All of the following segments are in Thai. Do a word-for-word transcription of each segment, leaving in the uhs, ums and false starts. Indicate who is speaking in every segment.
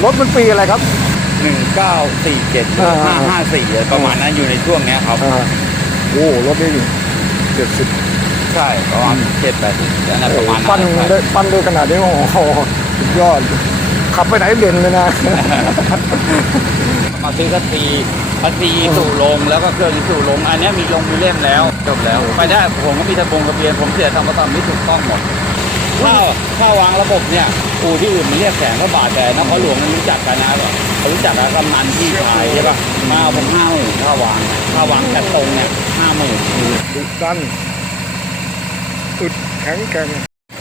Speaker 1: รถมันปีอะไรครับ
Speaker 2: หนึ่งเก้าสี่เจ็ดห้าห้าสี่ประมาณนั้นอยู่ในช่วงนี้ครับ
Speaker 1: โอ้รถนี่เจ็ดสิบ
Speaker 2: ใช่ประมาณเจ็ดแปดสิบนั่นประมาณนั้น
Speaker 1: ปั้นได้ปั้นได้ขนาดนี้โอ้โหสุดยอดขับไปไหนเด่นเลยนะ
Speaker 2: มาซื้อคัตซีคัตซีสู่ลงแล้วก็เครื่องสู่ลงอันนี้มีลงมีเล่มแล้วจบแล้วไปได้ผมก็มีทะบงทะเบียนผมเสียทำประกันไม่ถูกต้องหมดถ้าถ้าวางระบบเนี่ยอู่ที่อื่นมันเรียกแสนก็บาทแต่นครหลวงมันรู้จักกันนะแบบเขารู้จักกับกำนันที่ขายใช่ป่ะมาเอาผมห้าหมื่นถ้าวางถ้าวางแต่ตรงเนี่ยห้าหมื่น
Speaker 1: ดุดันอึดแข็งแกร่ง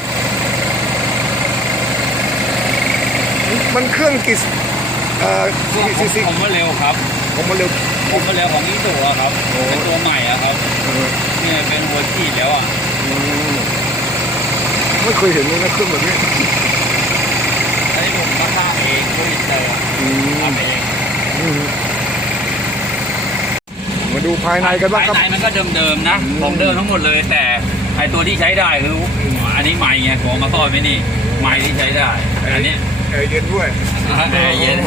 Speaker 1: มันเครื่องกี่เอ่อซีซี
Speaker 2: ผมว่าเร็วครับ
Speaker 1: ผมมาเร็ว
Speaker 2: ผมว่าเร็วของอีสุครับเป็นตัวใหม่อะครับนี่เป็นหัวฉีดแล้วอ่ะ
Speaker 1: ไม่เคยเห็นเลยนะเครื่องแบบนี้
Speaker 2: อันนี้ผมก็สร้างเองด้วยอินเตอร์ทำเอง
Speaker 1: มาดูภายในกันบ้างครับ
Speaker 2: ภายในมันก็เดิมๆนะของเดิมทั้งหมดเลยแต่ไอตัวที่ใช้ได้คืออันนี้ใหม่ไงผมมาซ่อนไว้นี่ใหม่ที่ใช้ได้อันนี้
Speaker 1: แอร์เย็นด้วย
Speaker 2: แอร์เย็น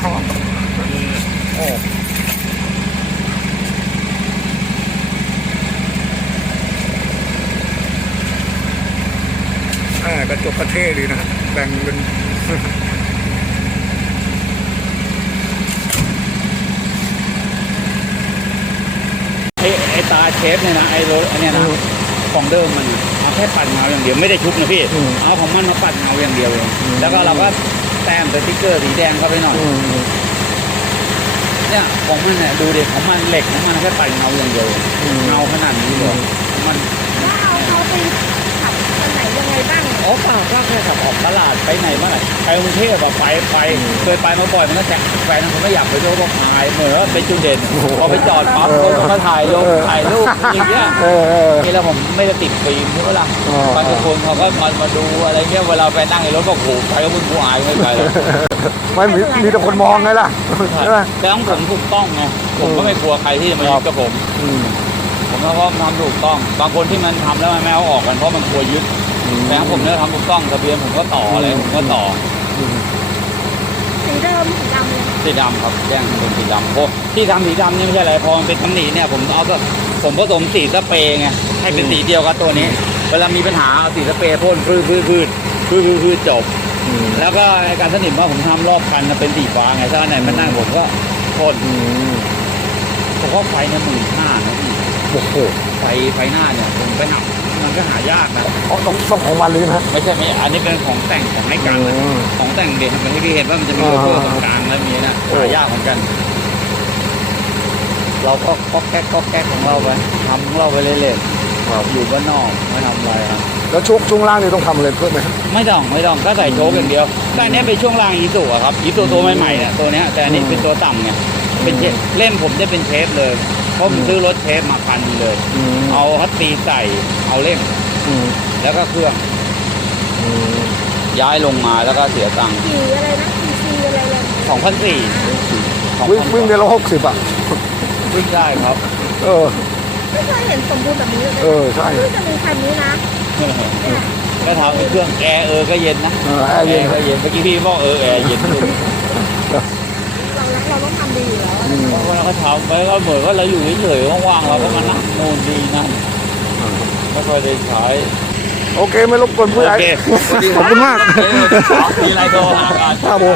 Speaker 1: กระจกกระเท่ดีนะแบ่งเป็น
Speaker 2: ไอไอตาเชฟเนี่ยนะไอโรอันเนี้ยนะของเดิมมันเอาแค่ปัดเงาอย่างเดียวไม่ได้ชุบนะพี่เอาของมันมาปัดเงาอย่างเดียวเองแล้วก็เราก็แต้มสติ๊กเกอร์สีแดงเข้าไปหน่อยเนี่ยของมันเนี่ยดูเด็กของมันเหล็กของมันแค่ปัดเงาอย่างเดียวเงาขนาดนี้เลยมัน
Speaker 3: แล้วเอาเขาไปขับไปไหนยังไงบ้าง
Speaker 2: อ๋อเปล่าก็แค่ขับออกตลาดไปไหนเมื่อไหร่ไปกรุงเทพแบบไปไปเคยไปมาบ่อยมันก็แจกแฟนผมไม่อยากไปโชว์บอกถ่ายเหมือนว่าเป็นจุดเด่นพอไปจอดปั๊บเขาก็มาถ่ายลงถ่ายรูปอย่างเงี้ยนี่แล้วผมไม่ได้ติดฟิล์มใช่ไหมล่ะบางคนเขาก็มามาดูอะไรเงี้ยเวลาไปนั่งในรถก็โหไปก็มึงกูอายไม่ไปเลย
Speaker 1: ไม่มีมีแต่คนมองไงล่ะใช่ไหม
Speaker 2: แต่ต้องผมถูกต้องไงผมก็ไม่กลัวใครที่จะมายึดกับผมผมก็ทำถูกต้องบางคนที่มันทำแล้วมันไม่เอาออกกันเพราะมันกลัวยึดแต่ผมเนี่ยทำถูกต้องทะเบียนผมก็ต่ออะไรผมก็ต่อ
Speaker 3: สีเดิมสีดำเลย
Speaker 2: สีดำครับแจ้งเป็นสีดำเพราะที่ทำสีดำนี่ไม่ใช่อะไรพอมันเป็นตำหนิเนี่ยผมเอาก็ผมผสมสีสเปรย์ไงให้เป็นสีเดียวกับตัวนี้เวลามีปัญหาเอาสีสเปรย์พ่นพื้นพื้นพื้นพื้นพื้นจบแล้วก็การสนิมว่าผมทำรอบคันเป็นสีฟ้าไงถ้าอันไหนมันนั่งผมก็พ่นผมก็ไฟเนี่ยหมื่นห้านะพี่
Speaker 1: โอ้โห
Speaker 2: ไฟไฟหน้าเนี่ยผมไปหนักมันก็หายากนะ
Speaker 1: อ๋อต้องต้องของมันเลยนะ
Speaker 2: ไม่ใช่ไม่อันนี้เป็นของแต่งของให้กันของแต่งเด็กมันที่พี่เห็นว่ามันจะมีโลโก้ตรงกลางแล้วมีนะหายากเหมือนกันเราก็ก๊อกแก๊กก๊อกแก๊กของเราไปทำของเราไปเรื่อยๆอยู่บ้านนอกไม่ทำอะไรครับ
Speaker 1: แล้วช่วงช่วงล่างนี่ต้องทำอะไรเพิ่มไหม
Speaker 2: ไม่ต้องไม่ต้องก็ใส่โชคอย่างเดียวแต่อันนี้เป็นช่วงล่างอีสุครับอีสุตัวใหม่ๆเนี่ยตัวนี้แต่อันนี้เป็นตัวต่ำไงเป็นเล่มผมจะเป็นเชฟเลยเพราะผมซื้อรถเชฟมาคันเลยเอาฮัตตีใส่เอาเล่มแล้วก็เครื่องย้ายลงมาแล้วก็เสียตังค์
Speaker 3: สีอะไรนะสีซีอะไรเลย
Speaker 2: สองพันสี่
Speaker 1: วิ่งวิ่งได้ละหกสิบอ่ะ
Speaker 2: วิ่งได้ครับ
Speaker 1: เออ
Speaker 3: ไม่เคยเห็นสมบูรณ์แบบนี้เลย
Speaker 1: เออใช่
Speaker 3: ที่จะมีคันนี้นะ
Speaker 2: ก็ทำเครื่องแอร์เออก็เย็นนะ
Speaker 1: แอร์เย็น
Speaker 2: ก็เย็นเมื่อกี้พี่บอกเออแอร์เย็น
Speaker 3: เราต้องทำดีอยู่แล้ว
Speaker 2: เราก็ทำไปก็เหมือนว่าเราอยู่เฉยๆว่างๆเราก็มานั่งโน่นดีนั่นไม่ค่อยได้ใช้
Speaker 1: โอเคไม่รบกวนผู้ใหญ่ขอบคุณมาก
Speaker 2: มีอะไรโทรหากัน
Speaker 1: ครับผม